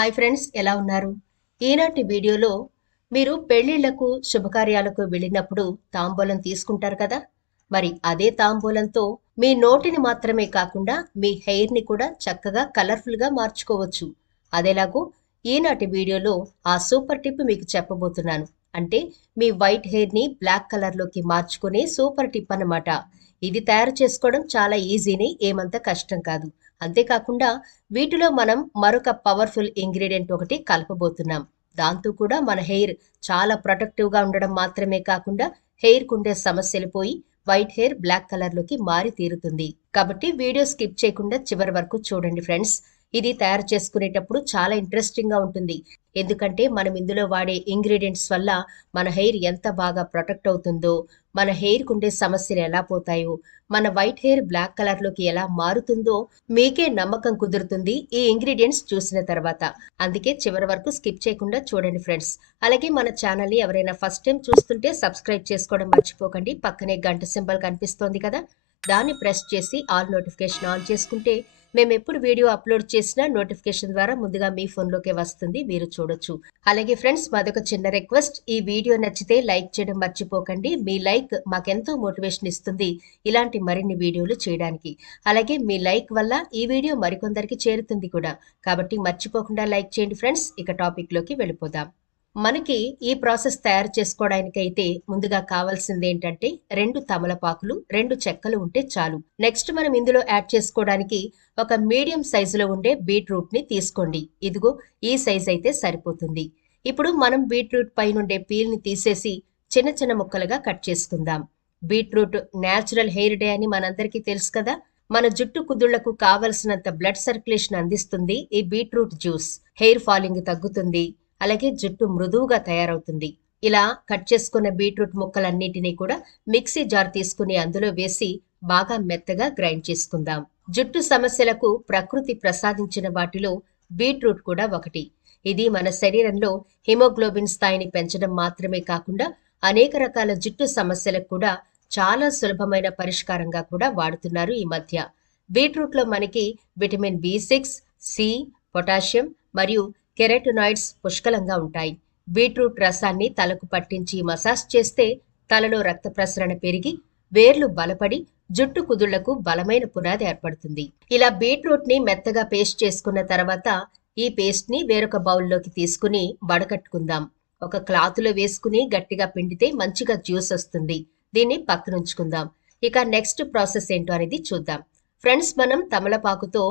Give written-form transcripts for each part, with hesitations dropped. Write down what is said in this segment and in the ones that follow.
Hi friends, ఎలా ఉన్నారు? ఈనాటి వీడియోలో మీరు పెళ్ళిళ్లకు శుభకార్యాలకు వెళ్ళినప్పుడు తాంబూలం తీసుకుంటారు కదా. మరి అదే తాంబూలంతో మీ నోటిని మాత్రమే కాకుండా మీ హెయిర్ని కూడా చక్కగా కలర్ఫుల్గా మార్చుకోవచ్చు. అదేలాగో ఈనాటి వీడియోలో ఆ సూపర్ టిప్ మీకు చెప్పబోతున్నాను. అంటే మీ వైట్ హెయిర్ని బ్లాక్ కలర్లోకి మార్చుకునే సూపర్ టిప్ అన్నమాట. ఇది తయారు చేసుకోవడం చాలా ఈజీనే, ఏమంత కష్టం కాదు. అంతేకాకుండా వీటిలో మనం మరొక పవర్ఫుల్ ఇంగ్రీడియంట్ ఒకటి కలపబోతున్నాం. దాంతో కూడా మన హెయిర్ చాలా ప్రొటెక్టివ్గా ఉండడం మాత్రమే కాకుండా హెయిర్కు ఉండే సమస్యలు పోయి వైట్ హెయిర్ బ్లాక్ కలర్లోకి మారి తీరుతుంది. కాబట్టి వీడియో స్కిప్ చేయకుండా చివరి వరకు చూడండి ఫ్రెండ్స్. ఇది తయారు చేసుకునేటప్పుడు చాలా ఇంట్రెస్టింగ్గా ఉంటుంది. ఎందుకంటే మనం ఇందులో వాడే ఇంగ్రీడియంట్స్ వల్ల మన హెయిర్ ఎంత బాగా ప్రొటెక్ట్ అవుతుందో, మన హెయిర్కు ఉండే సమస్యలు ఎలా పోతాయో, మన వైట్ హెయిర్ బ్లాక్ కలర్లోకి ఎలా మారుతుందో మీకే నమ్మకం కుదురుతుంది ఈ ఇంగ్రీడియంట్స్ చూసిన తర్వాత. అందుకే చివరి వరకు స్కిప్ చేయకుండా చూడండి ఫ్రెండ్స్. అలాగే మన ఛానల్ని ఎవరైనా ఫస్ట్ టైం చూస్తుంటే సబ్స్క్రైబ్ చేసుకోవడం మర్చిపోకండి. పక్కనే గంట సింబల్ కనిపిస్తోంది కదా, దాన్ని ప్రెస్ చేసి ఆల్ నోటిఫికేషన్ ఆన్ చేసుకుంటే మేము ఎప్పుడు వీడియో అప్లోడ్ చేసినా నోటిఫికేషన్ ద్వారా ముందుగా మీ ఫోన్లోకే వస్తుంది, మీరు చూడొచ్చు. అలాగే ఫ్రెండ్స్, మాదొక చిన్న రిక్వెస్ట్, ఈ వీడియో నచ్చితే లైక్ చేయడం మర్చిపోకండి. మీ లైక్ మాకెంతో మోటివేషన్ ఇస్తుంది ఇలాంటి మరిన్ని వీడియోలు చేయడానికి. అలాగే మీ లైక్ వల్ల ఈ వీడియో మరికొందరికి చేరుతుంది కూడా. కాబట్టి మర్చిపోకుండా లైక్ చేయండి ఫ్రెండ్స్. ఇక టాపిక్లోకి వెళ్ళిపోదాం. మనకి ఈ ప్రాసెస్ తయారు చేసుకోవడానికైతే ముందుగా కావాల్సింది ఏంటంటే 2 తమలపాకులు, 2 చెక్కలు ఉంటే చాలు. నెక్స్ట్ మనం ఇందులో యాడ్ చేసుకోవడానికి ఒక మీడియం సైజులో ఉండే బీట్రూట్ ని తీసుకోండి. ఇదిగో ఈ సైజ్ అయితే సరిపోతుంది. ఇప్పుడు మనం బీట్రూట్ పైనుండే పీల్ ని తీసేసి చిన్న చిన్న ముక్కలుగా కట్ చేసుకుందాం. బీట్రూట్ నేచురల్ హెయిర్ డే అని మనందరికీ తెలుసు కదా. మన జుట్టు కుదుళ్లకు కావలసినంత బ్లడ్ సర్క్యులేషన్ అందిస్తుంది ఈ బీట్రూట్ జ్యూస్. హెయిర్ ఫాలింగ్ తగ్గుతుంది, అలాగే జుట్టు మృదువుగా తయారవుతుంది. ఇలా కట్ చేసుకున్న బీట్రూట్ ముక్కలన్నిటినీ కూడా మిక్సీ జార్ తీసుకుని అందులో వేసి బాగా మెత్తగా గ్రైండ్ చేసుకుందాం. జుట్టు సమస్యలకు ప్రకృతి ప్రసాదించిన వాటిలో బీట్రూట్ కూడా ఒకటి. ఇది మన శరీరంలో హిమోగ్లోబిన్ స్థాయిని పెంచడం మాత్రమే కాకుండా అనేక రకాల జుట్టు సమస్యలకు కూడా చాలా సులభమైన పరిష్కారంగా కూడా వాడుతున్నారు ఈ మధ్య. బీట్రూట్లో మనకి విటమిన్ B6, సి, పొటాషియం మరియు కెరటినాయిడ్స్ పుష్కలంగా ఉంటాయి. బీట్రూట్ రసాన్ని తలకు పట్టించి మసాజ్ చేస్తే తలలో రక్త ప్రసరణ పెరిగి వేర్లు బలపడి జుట్టు కుదుళ్లకు బలమైన పునాది ఏర్పడుతుంది. ఇలా బీట్రూట్ ని మెత్తగా పేస్ట్ చేసుకున్న తర్వాత ఈ పేస్ట్ ని వేరొక బౌల్లోకి తీసుకుని వడకట్టుకుందాం. ఒక క్లాతులో వేసుకుని గట్టిగా పిండితే మంచిగా జ్యూస్ వస్తుంది. దీన్ని పక్కనుంచుకుందాం. ఇక నెక్స్ట్ ప్రాసెస్ ఏంటో అనేది చూద్దాం. ఫ్రెండ్స్, మనం తమలపాకుతో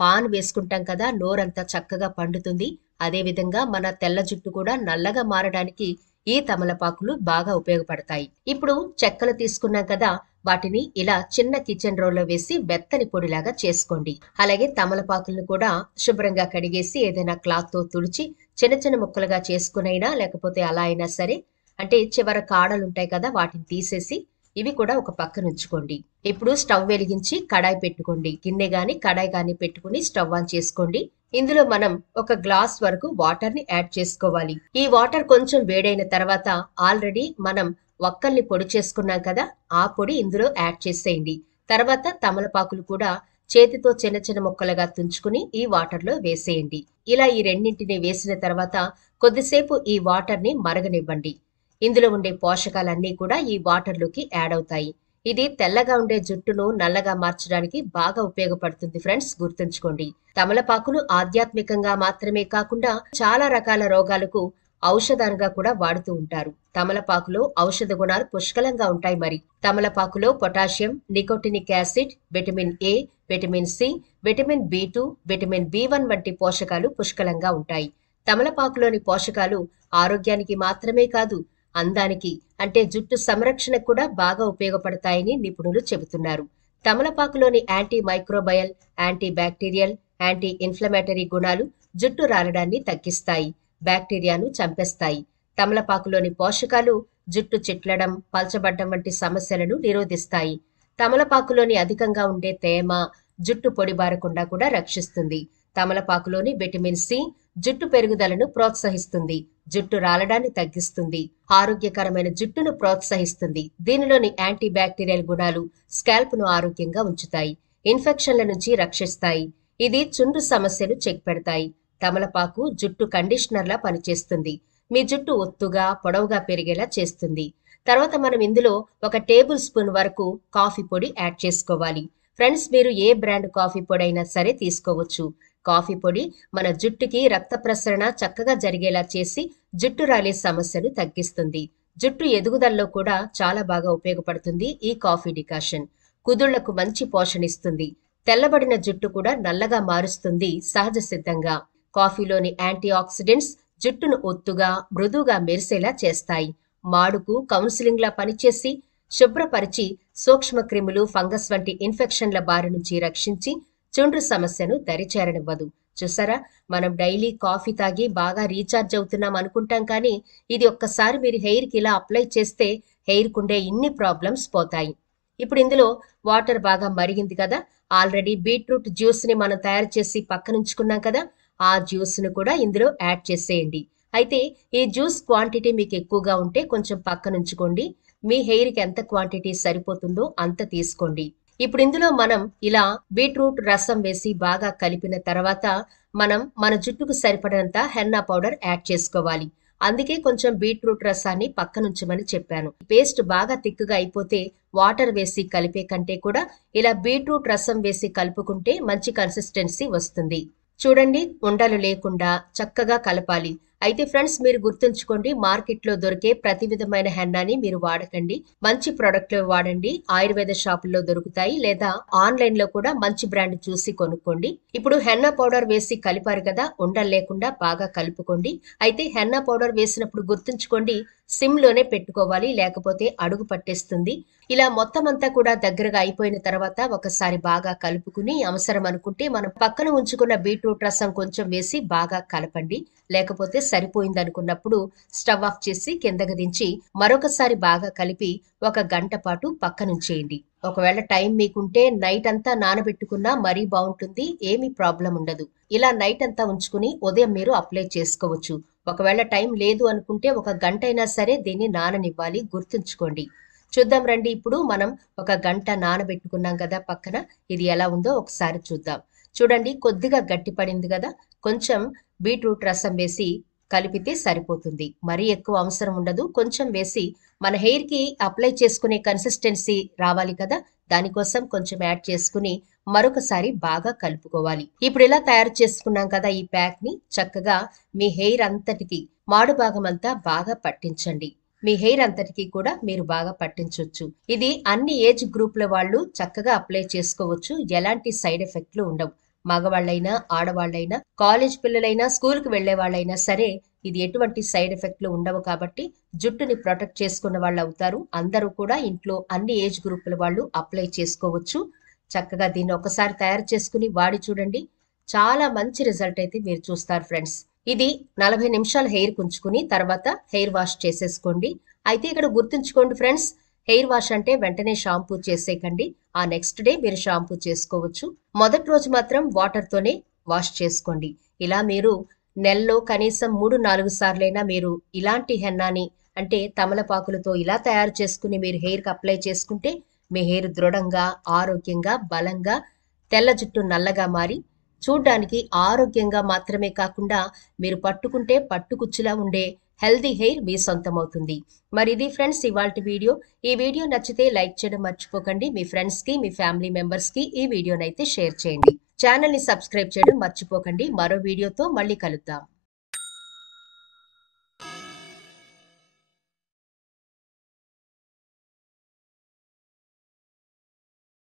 పాన్ వేసుకుంటాం కదా, నోరంతా చక్కగా పండుతుంది. అదేవిధంగా మన తెల్ల జుట్టు కూడా నల్లగా మారడానికి ఈ తమలపాకులు బాగా ఉపయోగపడతాయి. ఇప్పుడు చెక్కలు తీసుకున్నాం కదా, వాటిని ఇలా చిన్న కిచెన్ రోల్లో వేసి మెత్తని పొడిలాగా చేసుకోండి. అలాగే తమలపాకులను కూడా శుభ్రంగా కడిగేసి ఏదైనా క్లాత్తో తుడిచి చిన్న చిన్న ముక్కలుగా చేసుకునైనా లేకపోతే అలా అయినా సరే, అంటే చివర కాడలుంటాయి కదా, వాటిని తీసేసి ఇవి కూడా ఒక పక్కన ఉంచుకోండి. ఇప్పుడు స్టవ్ వెలిగించి కడాయి పెట్టుకోండి. గిన్నె గాని కడాయి గాని పెట్టుకుని స్టవ్ ఆన్ చేసుకోండి. ఇందులో మనం ఒక గ్లాస్ వరకు వాటర్ ని యాడ్ చేసుకోవాలి. ఈ వాటర్ కొంచెం వేడైన తర్వాత ఆల్రెడీ మనం వక్కల్ని పొడి చేసుకున్నాం కదా, ఆ పొడి ఇందులో యాడ్ చేసేయండి. తర్వాత తమలపాకులు కూడా చేతితో చిన్న చిన్న ముక్కలుగా తుంచుకుని ఈ వాటర్ లో వేసేయండి. ఇలా ఈ రెండింటిని వేసిన తర్వాత కొద్దిసేపు ఈ వాటర్ ని మరగనివ్వండి. ఇందులో ఉండే పోషకాలన్నీ కూడా ఈ వాటర్లోకి యాడ్ అవుతాయి. ఇది తెల్లగా ఉండే జుట్టును నల్లగా మార్చడానికి బాగా ఉపయోగపడుతుంది ఫ్రెండ్స్, గుర్తుంచుకోండి. తమలపాకులు ఆధ్యాత్మికంగా మాత్రమే కాకుండా చాలా రకాల రోగాలకు ఔషధాలుగా కూడా వాడుతూ ఉంటారు. తమలపాకులో ఔషధ గుణాలు పుష్కలంగా ఉంటాయి. మరి తమలపాకులో potassium, nicotinic acid, vitamin A, vitamin C, vitamin B2, vitamin B1 వంటి పోషకాలు పుష్కలంగా ఉంటాయి. తమలపాకులోని పోషకాలు ఆరోగ్యానికి మాత్రమే కాదు, అందానికి అంటే జుట్టు సంరక్షణకు కూడా బాగా ఉపయోగపడతాయని నిపుణులు చెబుతున్నారు. తమలపాకులోని anti microbial, anti bacterial, anti inflammatory గుణాలు జుట్టు రాలడాన్ని తగ్గిస్తాయి, బ్యాక్టీరియాను చంపేస్తాయి. తమలపాకులోని పోషకాలు జుట్టు చిట్లడం, పల్చబడ్డం వంటి సమస్యలను నిరోధిస్తాయి. తమలపాకులోని అధికంగా ఉండే తేమ జుట్టు పొడిబారకుండా కూడా రక్షిస్తుంది. తమలపాకులోని విటమిన్ సి జుట్టు పెరుగుదలను ప్రోత్సహిస్తుంది, జుట్టు రాలడాన్ని తగ్గిస్తుంది, ఆరోగ్యకరమైన జుట్టును ప్రోత్సహిస్తుంది. దీనిలోని యాంటీ బ్యాక్టీరియల్ గుణాలు స్కాల్ప్ ను ఆరోగ్యంగా ఉంచుతాయి, ఇన్ఫెక్షన్ల నుంచి రక్షిస్తాయి. ఇది చుండ్రు సమస్యను చెక్ పెడతాయి, తమలపాకు జుట్టు కండిషనర్లా పనిచేస్తుంది. మీ జుట్టు ఒత్తుగా, పొడవుగా పెరిగేలా చేస్తుంది. తర్వాత మనం ఇందులో ఒక టేబుల్ స్పూన్ వరకు కాఫీ పొడి యాడ్ చేసుకోవాలి. ఫ్రెండ్స్, మీరు ఏ బ్రాండ్ కాఫీ పొడి అయినా సరే తీసుకోవచ్చు. కాఫీ పొడి మన జుట్టుకి రక్త ప్రసరణ చక్కగా జరిగేలా చేసి జుట్టు రాలే సమస్యను తగ్గిస్తుంది. జుట్టు ఎదుగుదలలో కూడా చాలా బాగా ఉపయోగపడుతుంది ఈ కాఫీ డికాషన్. కుదుళ్లకు మంచి పోషణిస్తుంది. తెల్లబడిన జుట్టు కూడా నల్లగా మారుస్తుంది సహజ సిద్ధంగా. కాఫీలోని యాంటీ ఆక్సిడెంట్స్ జుట్టును ఒత్తుగా, మృదువుగా మెరిసేలా చేస్తాయి. మాడుకు కౌన్సిలింగ్లా పనిచేసి శుభ్రపరిచి సూక్ష్మ క్రిములు, ఫంగస్ వంటి ఇన్ఫెక్షన్ల బారి నుంచి రక్షించి చుండ్రు సమస్యను దరిచేరనివ్వదు. చూసారా, మనం డైలీ కాఫీ తాగి బాగా రీఛార్జ్ అవుతున్నాం అనుకుంటాం, కానీ ఇది ఒక్కసారి మీరు హెయిర్కి ఇలా అప్లై చేస్తే హెయిర్కుండే ఇన్ని ప్రాబ్లమ్స్ పోతాయి. ఇప్పుడు ఇందులో వాటర్ బాగా మరిగింది కదా, ఆల్రెడీ బీట్రూట్ జ్యూస్ని మనం తయారు చేసి పక్కనుంచుకున్నాం కదా, ఆ జ్యూస్ను కూడా ఇందులో యాడ్ చేసేయండి. అయితే ఈ జ్యూస్ క్వాంటిటీ మీకు ఎక్కువగా ఉంటే కొంచెం పక్కనుంచుకోండి. మీ హెయిర్కి ఎంత క్వాంటిటీ సరిపోతుందో అంత తీసుకోండి. ఇప్పుడు ఇందులో మనం ఇలా బీట్రూట్ రసం వేసి బాగా కలిపిన తర్వాత మనం మన జుట్టుకు సరిపడినంత హెన్నా పౌడర్ యాడ్ చేసుకోవాలి. అందుకే కొంచెం బీట్రూట్ రసాన్ని పక్కనుంచమని చెప్పాను. పేస్ట్ బాగా తిక్కుగా అయిపోతే వాటర్ వేసి కలిపే కంటే కూడా ఇలా బీట్రూట్ రసం వేసి కలుపుకుంటే మంచి కన్సిస్టెన్సీ వస్తుంది. చూడండి, ఉండలు లేకుండా చక్కగా కలపాలి. అయితే ఫ్రెండ్స్, మీరు గుర్తుంచుకోండి, మార్కెట్లో దొరికే ప్రతి విధమైన హెన్నాని మీరు వాడకండి. మంచి ప్రొడక్ట్లు వాడండి. ఆయుర్వేద షాపుల్లో దొరుకుతాయి, లేదా ఆన్లైన్ లో కూడా మంచి బ్రాండ్ చూసి కొనుక్కోండి. ఇప్పుడు హెన్నా పౌడర్ వేసి కలిపారు కదా, ఉండలు లేకుండా బాగా కలుపుకోండి. అయితే హెన్నా పౌడర్ వేసినప్పుడు గుర్తుంచుకోండి, సిమ్ లోనే పెట్టుకోవాలి, లేకపోతే అడుగు పట్టేస్తుంది. ఇలా మొత్తం అంతా కూడా దగ్గరగా అయిపోయిన తర్వాత ఒకసారి బాగా కలుపుకుని అవసరం అనుకుంటే మనం పక్కన ఉంచుకున్న బీట్రూట్ రసం కొంచెం వేసి బాగా కలపండి. లేకపోతే సరిపోయింది అనుకున్నప్పుడు స్టవ్ ఆఫ్ చేసి కిందకి దించి మరొకసారి బాగా కలిపి 1 గంట పాటు పక్కనుంచేయండి. ఒకవేళ టైం మీకుంటే నైట్ అంతా నానబెట్టుకున్నా మరీ బాగుంటుంది, ఏమీ ప్రాబ్లం ఉండదు. ఇలా నైట్ అంతా ఉంచుకుని ఉదయం మీరు అప్లై చేసుకోవచ్చు. ఒకవేళ టైం లేదు అనుకుంటే 1 గంట అయినా సరే దీన్ని నాననివ్వాలి, గుర్తుంచుకోండి. చూద్దాం రండి, ఇప్పుడు మనం 1 గంట నానబెట్టుకున్నాం కదా పక్కన, ఇది ఎలా ఉందో ఒకసారి చూద్దాం. చూడండి, కొద్దిగా గట్టిపడింది కదా, కొంచెం బీట్రూట్ రసం వేసి కలిపితే సరిపోతుంది. మరీ ఎక్కువ అవసరం ఉండదు. కొంచెం వేసి మన హెయిర్కి అప్లై చేసుకునే కన్సిస్టెన్సీ రావాలి కదా, దానికోసం కొంచెం యాడ్ చేసుకుని మరొకసారి బాగా కలుపుకోవాలి. ఇప్పుడు ఇలా తయారు చేసుకున్నాం కదా ఈ ప్యాక్ ని చక్కగా మీ హెయిర్ అంతటికి మాడు భాగం అంతా బాగా పట్టించండి. మీ హెయిర్ అంతటికి కూడా మీరు బాగా పట్టించవచ్చు. ఇది అన్ని ఏజ్ గ్రూప్ల వాళ్ళు చక్కగా అప్లై చేసుకోవచ్చు. ఎలాంటి సైడ్ ఎఫెక్ట్లు ఉండవు. మగవాళ్ళైనా, ఆడవాళ్ళైనా, కాలేజ్ పిల్లలైనా, స్కూల్కి వెళ్లే వాళ్ళైనా సరే ఇది ఎటువంటి సైడ్ ఎఫెక్ట్లు ఉండవు. కాబట్టి జుట్టుని ప్రొటెక్ట్ చేసుకున్న వాళ్ళు అవుతారు. అందరూ కూడా ఇంట్లో అన్ని ఏజ్ గ్రూపుల వాళ్ళు అప్లై చేసుకోవచ్చు. చక్కగా దీన్ని ఒకసారి తయారు చేసుకుని వాడి చూడండి, చాలా మంచి రిజల్ట్ అయితే మీరు చూస్తారు ఫ్రెండ్స్. ఇది 40 నిమిషాలు హెయిర్ ఉంచుకుని తర్వాత హెయిర్ వాష్ చేసేసుకోండి. అయితే ఇక్కడ గుర్తుంచుకోండి ఫ్రెండ్స్, హెయిర్ వాష్ అంటే వెంటనే షాంపూ చేసేయకండి. ఆ నెక్స్ట్ డే మీరు షాంపూ చేసుకోవచ్చు. మొదటి రోజు మాత్రం వాటర్ తోనే వాష్ చేసుకోండి. ఇలా మీరు నెలలో కనీసం 3-4 సార్లైనా మీరు ఇలాంటి హెన్నాని అంటే తమలపాకులతో ఇలా తయారు చేసుకుని మీరు హెయిర్కి అప్లై చేసుకుంటే మీ హెయిర్ దృఢంగా, ఆరోగ్యంగా, బలంగా, తెల్ల జుట్టు నల్లగా మారి చూడ్డానికి ఆరోగ్యంగా మాత్రమే కాకుండా మీరు పట్టుకుంటే పట్టుకుచ్చులా ఉండే హెల్దీ హెయిర్ మీ సొంతమవుతుంది. మరి ఇది ఫ్రెండ్స్ ఇవాల్టి వీడియో. ఈ వీడియో నచ్చితే లైక్ చేయడం మర్చిపోకండి. మీ ఫ్రెండ్స్కి, మీ ఫ్యామిలీ మెంబర్స్కి ఈ వీడియోనైతే షేర్ చేయండి. ఛానల్ని సబ్స్క్రైబ్ చేయడం మర్చిపోకండి. మరో వీడియోతో మళ్ళీ కలుద్దాం.